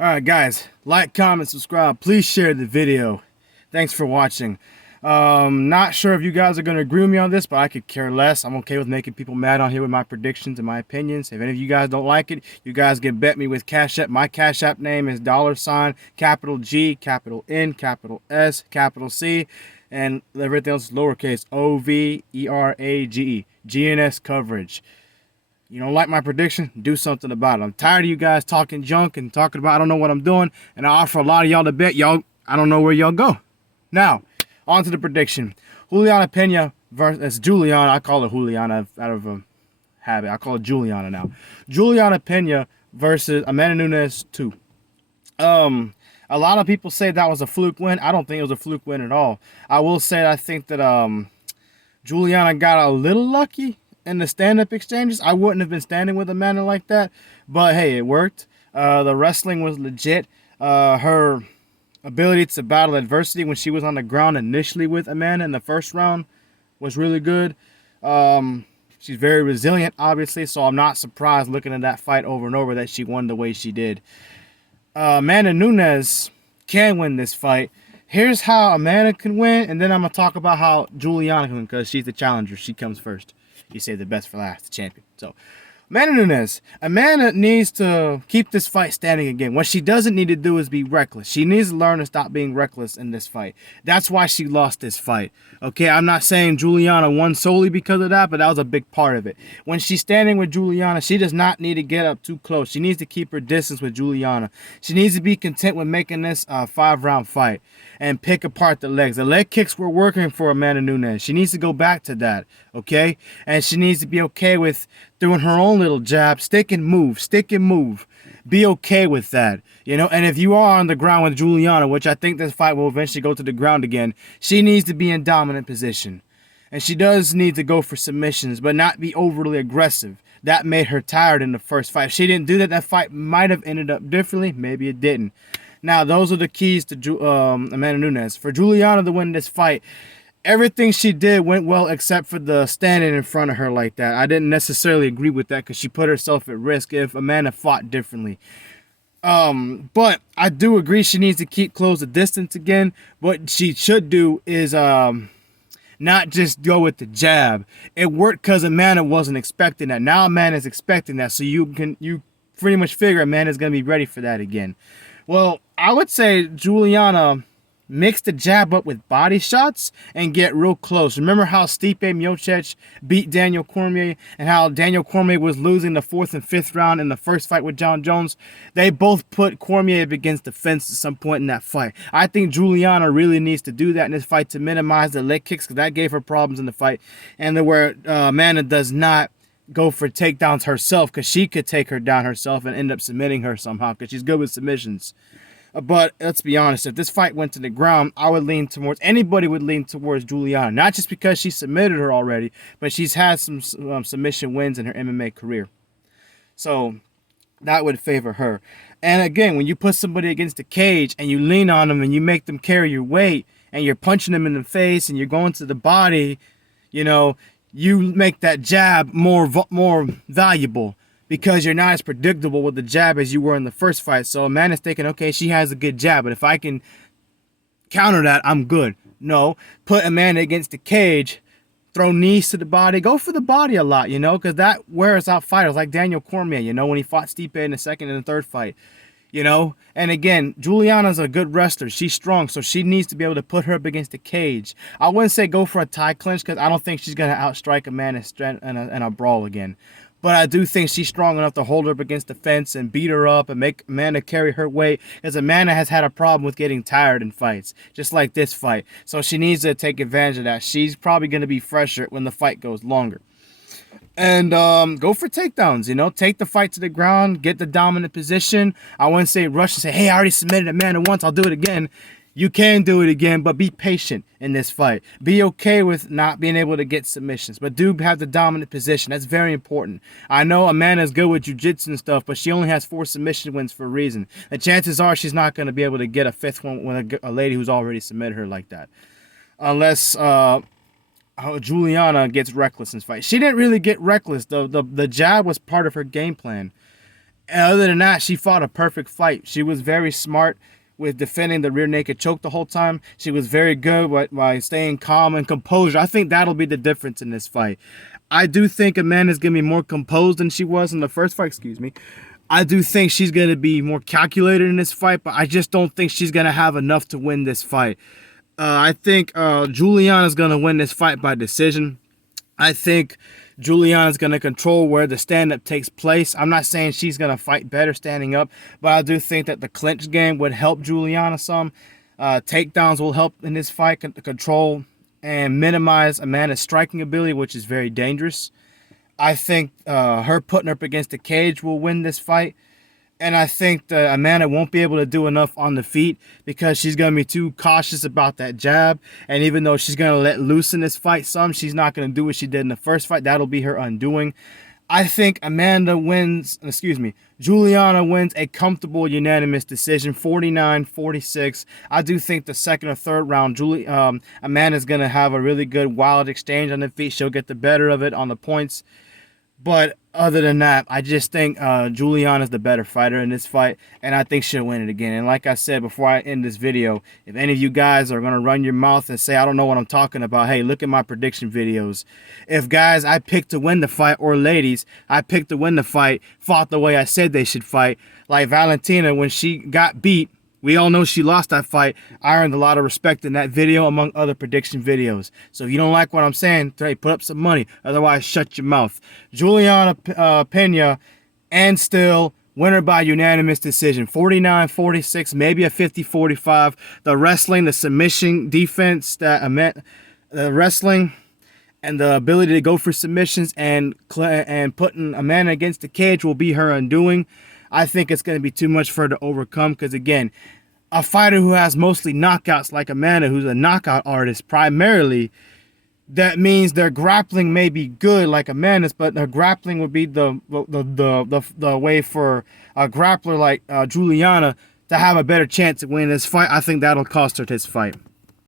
Alright guys, like, comment, subscribe. Please share the video. Thanks for watching. Not sure if you guys are going to agree with me on this, but I could care less. I'm okay with making people mad on here with my predictions and my opinions. If any of you guys don't like it, you guys can bet me with Cash App. My Cash App name is $, capital G, capital N, capital S, capital C, and everything else is lowercase OVERAGE. GNSCoverage. You don't like my prediction? Do something about it. I'm tired of you guys talking junk and talking about I don't know what I'm doing, and I offer a lot of y'all to bet. Y'all, I don't know where y'all go. Now, on to the prediction. Julianna Peña versus Julianna. I call her Julianna out of a habit. I call it Julianna now. Julianna Peña versus Amanda Nunes 2. A lot of people say that was a fluke win. I don't think it was a fluke win at all. I will say I think that Julianna got a little lucky in the stand-up exchanges. I wouldn't have been standing with Amanda like that, but hey, it worked. The wrestling was legit. Her ability to battle adversity when she was on the ground initially with Amanda in the first round was really good. She's very resilient, obviously, so I'm not surprised looking at that fight over and over that she won the way she did. Amanda Nunes can win this fight. Here's how Amanda can win, and then I'm going to talk about how Julianna can win, because she's the challenger. She comes first. You say the best for last, the champion. So, Amanda Nunes. Amanda needs to keep this fight standing again. What she doesn't need to do is be reckless. She needs to learn to stop being reckless in this fight. That's why she lost this fight. Okay, I'm not saying Julianna won solely because of that, but that was a big part of it. When she's standing with Julianna, she does not need to get up too close. She needs to keep her distance with Julianna. She needs to be content with making this a 5-round fight and pick apart the legs. The leg kicks were working for Amanda Nunes. She needs to go back to that, okay? And she needs to be okay with doing her own little jab, stick and move, stick and move. Be okay with that, you know? And if you are on the ground with Julianna, which I think this fight will eventually go to the ground again, she needs to be in dominant position. And she does need to go for submissions, but not be overly aggressive. That made her tired in the first fight. If she didn't do that, that fight might have ended up differently. Maybe it didn't. Now, those are the keys to Amanda Nunes. For Julianna to win this fight, everything she did went well except for the standing in front of her like that. I didn't necessarily agree with that because she put herself at risk if Amanda fought differently. But I do agree she needs to keep close the distance again. What she should do is not just go with the jab. It worked because Amanda wasn't expecting that. Now Amanda's expecting that, so you pretty much figure Amanda's gonna be ready for that again. Well, I would say Julianna mix the jab up with body shots and get real close. Remember how Stipe Miocic beat Daniel Cormier and how Daniel Cormier was losing the 4th and 5th round in the first fight with John Jones? They both put Cormier up against the fence at some point in that fight. I think Julianna really needs to do that in this fight to minimize the leg kicks, because that gave her problems in the fight. And where Amanda does not go for takedowns herself, because she could take her down herself and end up submitting her somehow, because she's good with submissions. But let's be honest, if this fight went to the ground, I would lean towards, anybody would lean towards Julianna. Not just because she submitted her already, but she's had some submission wins in her MMA career. So that would favor her. And again, when you put somebody against the cage and you lean on them and you make them carry your weight and you're punching them in the face and you're going to the body, you know, you make that jab more valuable, because you're not as predictable with the jab as you were in the first fight. So Amanda's thinking, okay, she has a good jab, but if I can counter that, I'm good. No, put Amanda against the cage, throw knees to the body, go for the body a lot, you know, because that wears out fighters like Daniel Cormier, you know, when he fought Stipe in the second and the third fight, you know. And again, Julianna's a good wrestler. She's strong, so she needs to be able to put her up against the cage. I wouldn't say go for a tie clinch, because I don't think she's going to outstrike Amanda's strength in a brawl again. But I do think she's strong enough to hold her up against the fence and beat her up and make Amanda carry her weight, because Amanda has had a problem with getting tired in fights, just like this fight. So she needs to take advantage of that. She's probably going to be fresher when the fight goes longer. And go for takedowns, you know. Take the fight to the ground, get the dominant position. I wouldn't say rush and say, hey, I already submitted Amanda once, I'll do it again. You can do it again, but be patient in this fight. Be okay with not being able to get submissions, but do have the dominant position. That's very important. I know Amanda's good with jiu-jitsu and stuff, but she only has 4 submission wins for a reason. The chances are she's not going to be able to get a 5th one with a lady who's already submitted her like that. Unless Julianna gets reckless in this fight. She didn't really get reckless. The jab was part of her game plan. And other than that, she fought a perfect fight. She was very smart with defending the rear naked choke the whole time. She was very good by staying calm and composure. I think that'll be the difference in this fight. I do think Amanda's going to be more composed than she was in the first fight, excuse me. I do think she's going to be more calculated in this fight, but I just don't think she's going to have enough to win this fight. I think Julianna's going to win this fight by decision. I think Julianna's going to control where the stand-up takes place. I'm not saying she's going to fight better standing up, but I do think that the clinch game would help Julianna some. Takedowns will help in this fight, control and minimize Amanda's striking ability, which is very dangerous. I think her putting her up against the cage will win this fight. And I think that Amanda won't be able to do enough on the feet because she's going to be too cautious about that jab. And even though she's going to let loose in this fight some, she's not going to do what she did in the first fight. That'll be her undoing. I think Julianna wins a comfortable unanimous decision, 49-46. I do think the second or third round, Amanda's going to have a really good wild exchange on the feet. She'll get the better of it on the points. But other than that, I just think Julianna's the better fighter in this fight, and I think she'll win it again. And like I said before I end this video, if any of you guys are going to run your mouth and say, I don't know what I'm talking about, hey, look at my prediction videos. If guys I picked to win the fight, or ladies I picked to win the fight, fought the way I said they should fight, like Valentina when she got beat, we all know she lost that fight. I earned a lot of respect in that video among other prediction videos. So if you don't like what I'm saying, hey, put up some money. Otherwise, shut your mouth. Julianna Peña, and still winner by unanimous decision. 49-46, maybe a 50-45. The wrestling, the submission defense, the wrestling and the ability to go for submissions and putting Amanda against the cage will be her undoing. I think it's going to be too much for her to overcome because, again, a fighter who has mostly knockouts like Amanda, who's a knockout artist primarily, that means their grappling may be good like Amanda's, but their grappling would be the way for a grappler like Julianna to have a better chance at winning this fight. I think that'll cost her this fight.